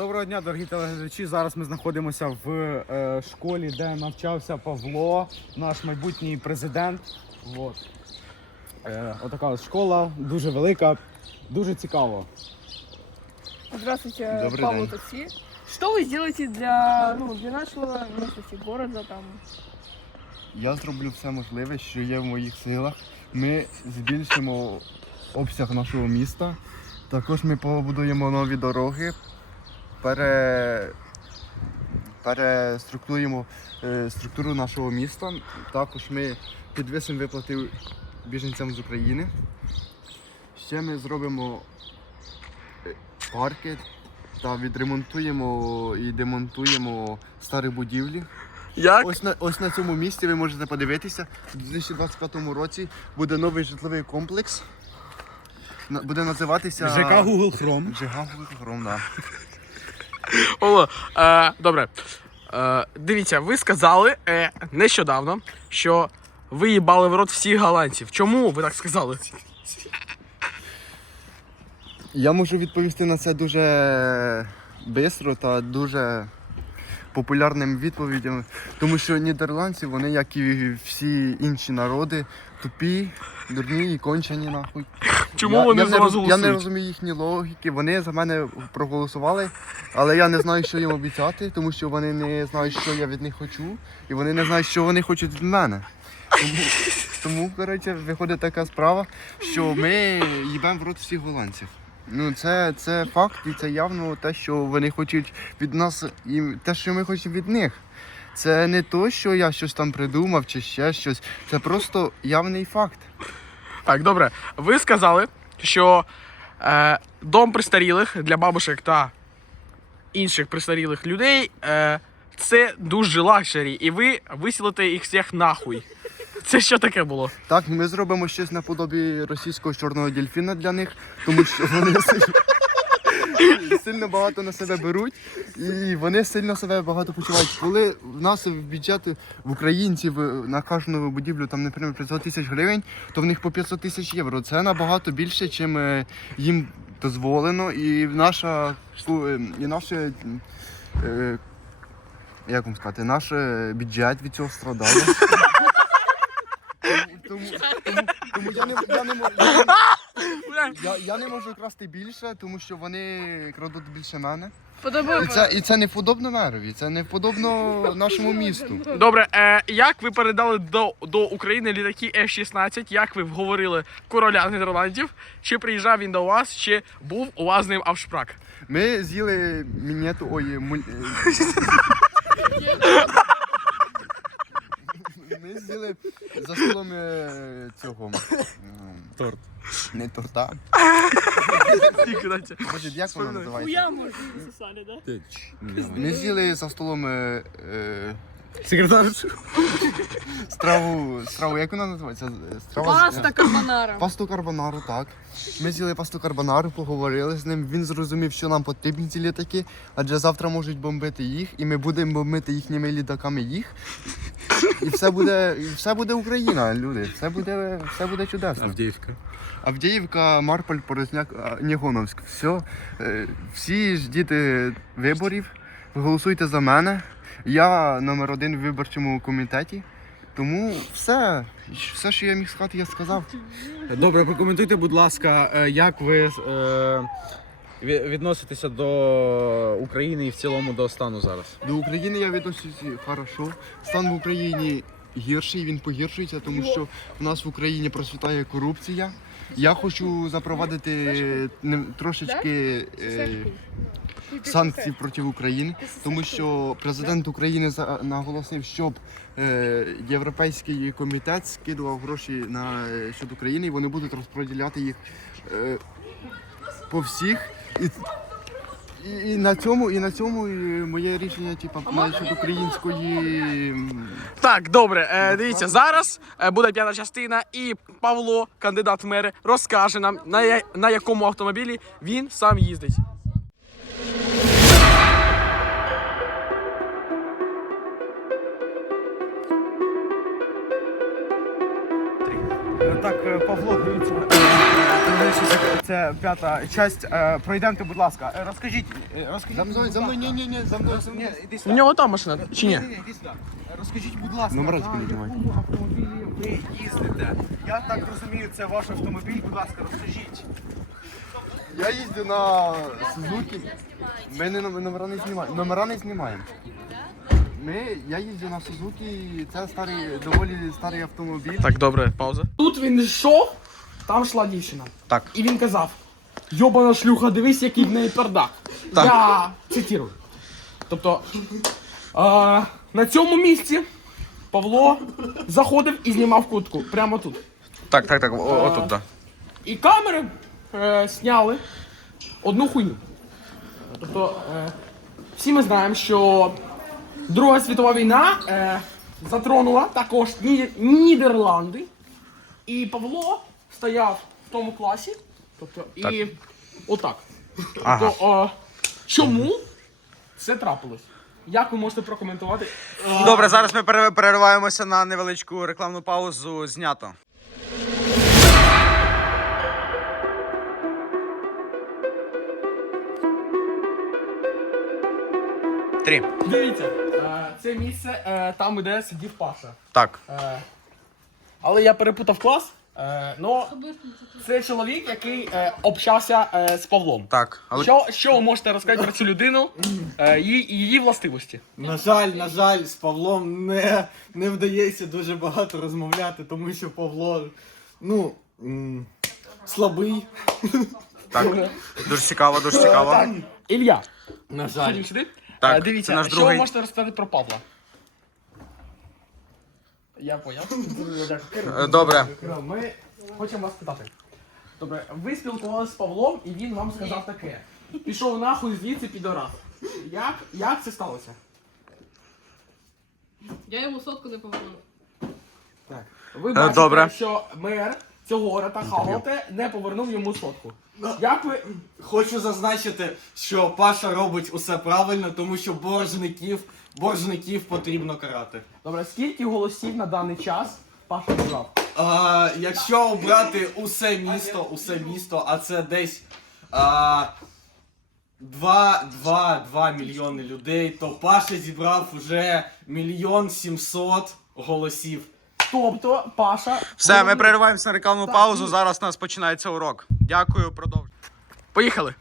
Доброго дня, дорогі телеглядачі. Зараз ми знаходимося в е, школі, де навчався Павло, наш майбутній президент. Вот. Е, отака от школа, дуже велика, дуже цікаво. Здравствуйте, Добрый Павел день. Такси. Что вы сделаете для, ну, для нашего местности, города там? Я зроблю все можливе, що є в моїх силах. Ми збільшимо обсяг нашого міста. Також ми побудуємо нові дороги, пере... переструктуємо е, структуру нашого міста. Також ми підвисимо виплати біженцям з України. Ще ми зробимо е, парки та відремонтуємо і демонтуємо старі будівлі. Як? Ось на ось на цьому місці ви можете подивитися. У 2025 році буде новий житловий комплекс. Буде називатися ЖК Google Chrome. ЖК Google Chrome, да. Оло, е, добре. Е, дивіться, ви сказали е, нещодавно, що ви їбали в рот всіх голландців. Чому ви так сказали? Я можу відповісти на це дуже швидко та дуже популярним відповідями, тому що нідерландці, вони, як і всі інші народи, тупі, дурні і кончені нахуй. Чому я, вони я за не, вас роз- Я не голосують? розумію їхні логіки. Вони за мене проголосували, але я не знаю, що їм обіцяти, тому що вони не знають, що я від них хочу, і вони не знають, що вони хочуть від мене. Тому, тому коротше, виходить така справа, що ми їбемо в рот всіх голландців. Ну, це, це факт, і це явно те, що вони хочуть від нас, і те, що ми хочемо від них. Це не то, що я щось там придумав чи ще щось. Це просто явний факт. Так, добре. Ви сказали, що е, дом престарілих для бабушек та інших престарілих людей е, це дуже лакшері, і ви висілите їх всіх нахуй. Це що таке було? Так, ми зробимо щось наподобі російського чорного дельфіна для них, тому що вони сильно, багато на себе беруть і вони сильно себе багато почувають. Коли в нас в бюджет в українців на кожну будівлю там, наприклад, 500 тисяч гривень, то в них по 500 тисяч євро. Це набагато більше, чим е, їм дозволено, і наша е, і наше. е, Як вам сказати, наш е, бюджет від цього страдає. Тому, тому, тому я не, я не можу. Я, не можу красти більше, тому що вони крадуть більше мене. І це, і це не вподобно мерові, це не вподобно нашому місту. Добре, е, як ви передали до, до України літаки F-16? Як ви вговорили короля Нідерландів? Чи приїжджав він до вас, чи був у вас з ним авшпрак? Ми з'їли мінету, ой, муль... Ми з'їли за столом е, цього. м, Торт. Не торта. Боже, як воно називається? может, засосали, да? Ми з'їли за столом е, е, страву, страву, як вона називається? Страва з- Паста карбонара. Пасту карбонару, так. Ми з'їли пасту карбонару, поговорили з ним. Він зрозумів, що нам потрібні ці літаки, адже завтра можуть бомбити їх, і ми будемо бомбити їхніми літаками їх. І все буде, і все буде Україна, люди. Все буде, все буде чудесно. Авдіївка. Авдіївка, Марполь, Порозняк, а, Нігоновськ. Все. Е, Всі е, виборів. Голосуйте за мене. Я номер один в виборчому комітеті. Тому все, все, що я міг сказати, я сказав. Добре, прокоментуйте, будь ласка, е, як ви е, ві- відноситеся до України і в цілому до стану зараз? До України я відношуся хорошо. Стан в Україні гірший, він погіршується, тому що в нас в Україні процвітає корупція. Я хочу запровадити трошечки е, санкцій проти України, тому що президент України за- наголосив, щоб е, Європейський комітет скидував гроші на е, щодо України, і вони будуть розподіляти їх е, по всіх. І, і, і на цьому, і на цьому і моє рішення, типу, щодо української. Так, добре, е, дивіться, зараз е, буде п'ята частина, і Павло, кандидат в мери, розкаже нам, на, я- на якому автомобілі він сам їздить. Так, е, Павло, дивіться. Це це п'ята часть. Е, Пройдемте, будь ласка. Е, Розкажіть, е, розкажіть. За мною, за мною, ні, ні, ні, за мною. за мною. іди У нього там машина чи ні? Ні, ні, іди сюди. Розкажіть, будь ласка, на якому автомобілі ви їздите? Я так розумію, це ваш автомобіль. Будь ласка, розкажіть. Я їздю на Сузуки. Ми не номера не знімаємо. Номера не знімаємо. Ми, я їздю на Сузуки, це старий, доволі старий автомобіль. Так, добре, пауза. Тут він йшов, там йшла дівчина. Так. І він казав: Йобана шлюха, дивись, який в неї пердак. Так. Я цитирую. Тобто, а, на цьому місці Павло заходив і знімав кутку. Прямо тут. Так, так, так, отут, так. І камери е, сняли одну хуйню. Тобто, е, всі ми знаємо, що Друга світова війна е, затронула також Ні- Нідерланди. І Павло стояв в тому класі. Тобто, і отак. Тобто, е, чому це трапилось? Як ви можете прокоментувати? Добре, зараз ми пере- перериваємося на невеличку рекламну паузу. Знято. Три. Дивіться, е, це місце е, там, де сидів Паша. Так. Е, але я перепутав клас. Е, но це чоловік, який е, общався е, з Павлом. Так. Але Що, що ви можете розказати про цю людину, е, її, її властивості? На жаль, на жаль, з Павлом не, не вдається дуже багато розмовляти, тому що Павло, ну, м, слабий. так. Дуже цікаво, дуже цікаво. Так, Ілля, На жаль. ходім сюди. Так, Е, дивіться, це наш що другий. ви можете розказати про Павла? Я поняв. Е, Добре. Ми хочемо вас питати. Добре, ви спілкувалися з Павлом, і він вам сказав таке. Пішов нахуй звідси підорас. Як, як це сталося? Я йому сотку не повернув. Так. Ви бачите, добре. що мер цього рота Хаоте не повернув йому сотку. Як ви. Хочу зазначити, що Паша робить усе правильно, тому що боржників, боржників потрібно карати. Добре, скільки голосів на даний час Паша набрав? А, якщо обрати усе місто, усе місто, а це десь а, 2, 2, 2 мільйони людей, то Паша зібрав вже мільйон сімсот голосів. Тобто, Паша. Все, ми перериваємося на рекламну паузу. Зараз у нас починається урок. Дякую, продовжуємо. Поїхали.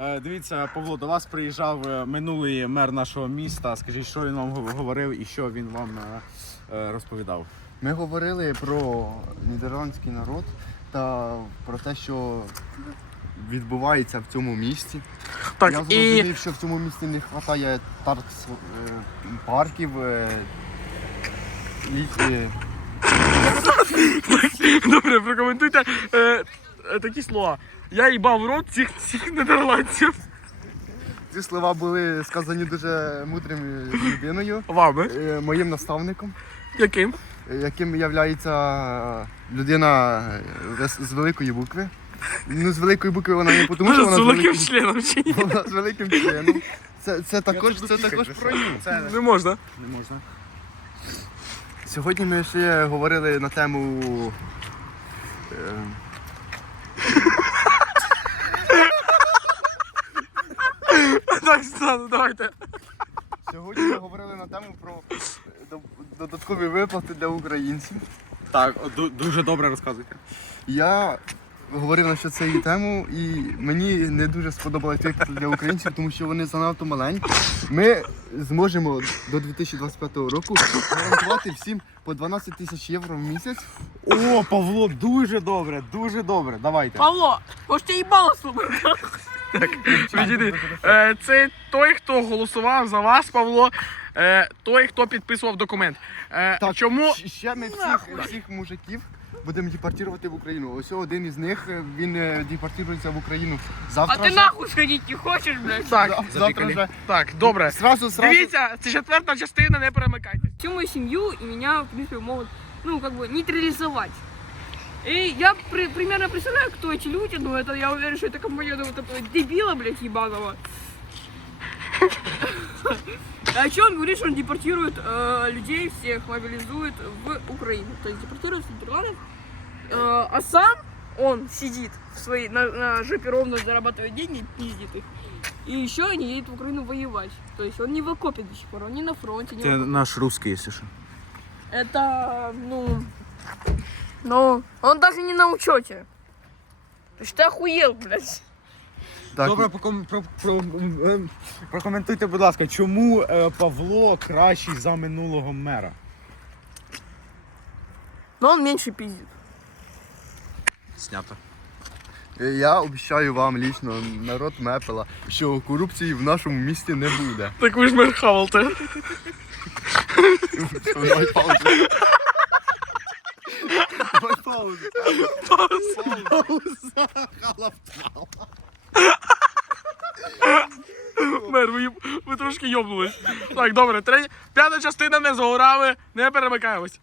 Е, Дивіться, Павло, до вас приїжджав е, минулий мер нашого міста. Скажіть, що він вам гов- говорив і що він вам е, е, розповідав. Ми говорили про нідерландський народ та про те, що відбувається в цьому місті. Так, Я і. зрозумів, що в цьому місті не вистачає таркс, е, парків. е, і, е, Добре, прокоментуйте е, е, такі слова. Я їбав в рот цих, цих нідерландців. Ці слова були сказані дуже мудрим людиною, Вами. е, моїм наставником, Яким? е, яким є людина е, з- з великої букви. Ну, з великої букви вона не тому, що З вона з великим членом чи ні? вона з великим членом. Це, це також, це також про нього. Не можна. не можна. Сьогодні ми ще говорили на тему. е, Так, стану, давайте. Сьогодні ми говорили на тему про е, до- додаткові виплати для українців. Так, дуже добре розказуйте. Я говорив на що цієї тему, і мені не дуже сподобалась виплата для українців, тому що вони занадто маленькі. Ми зможемо до 2025 року гарантувати всім по 12 тисяч євро в місяць. О, Павло, дуже добре, дуже добре. Давайте. Павло, може ти їбало слухати? Відійди. Е, це той, хто голосував за вас, Павло Е, той, хто підписував документ. Е, Так, чому щ- ще ми всіх, всіх мужиків будемо депортувати в Україну. Ось один із них е, він е, депортується в Україну А завтра. ти же. нахуй сходити не хочеш, блядь? так? Зав- Завтра вже. Так, добре. Сразу, сразу. Дивіться, це четверта частина, не перемикайте. всю мою семью и меня, в принципе, могут, ну, как бы, нейтрализовать. И я при- примерно представляю, кто эти люди, но это я уверен, что это компаньоны вот этого дебила, блядь, ебаного. А еще он говорит, что он депортирует э, людей всех, мобилизует в Украину. То есть депортирует в Нидерландов. Э, а сам он сидит в своей, на, на жопе ровно зарабатывает деньги, пиздит их. И еще не едет в Украину воевать. То есть он не в окопе до сих пор, он не на фронте. Не в окопе. наш русский, якщо що. Это, ну, ну, он даже не на учете. То есть ты охуел, блядь. Так, Добре, поком- про, про, ем, прокоментуйте, будь ласка, чому е, Павло кращий за минулого мера? Но он меньше пиздит. Снято. я обіцяю вам лічно, народ Мепела, що корупції в нашому місті не буде. Так ви ж мер хавалте. Давай паузу. Давай паузу. Мер, ви, ви трошки йобнулись. Так, добре, третя, п'ята частина не з горами, не перемикаємось.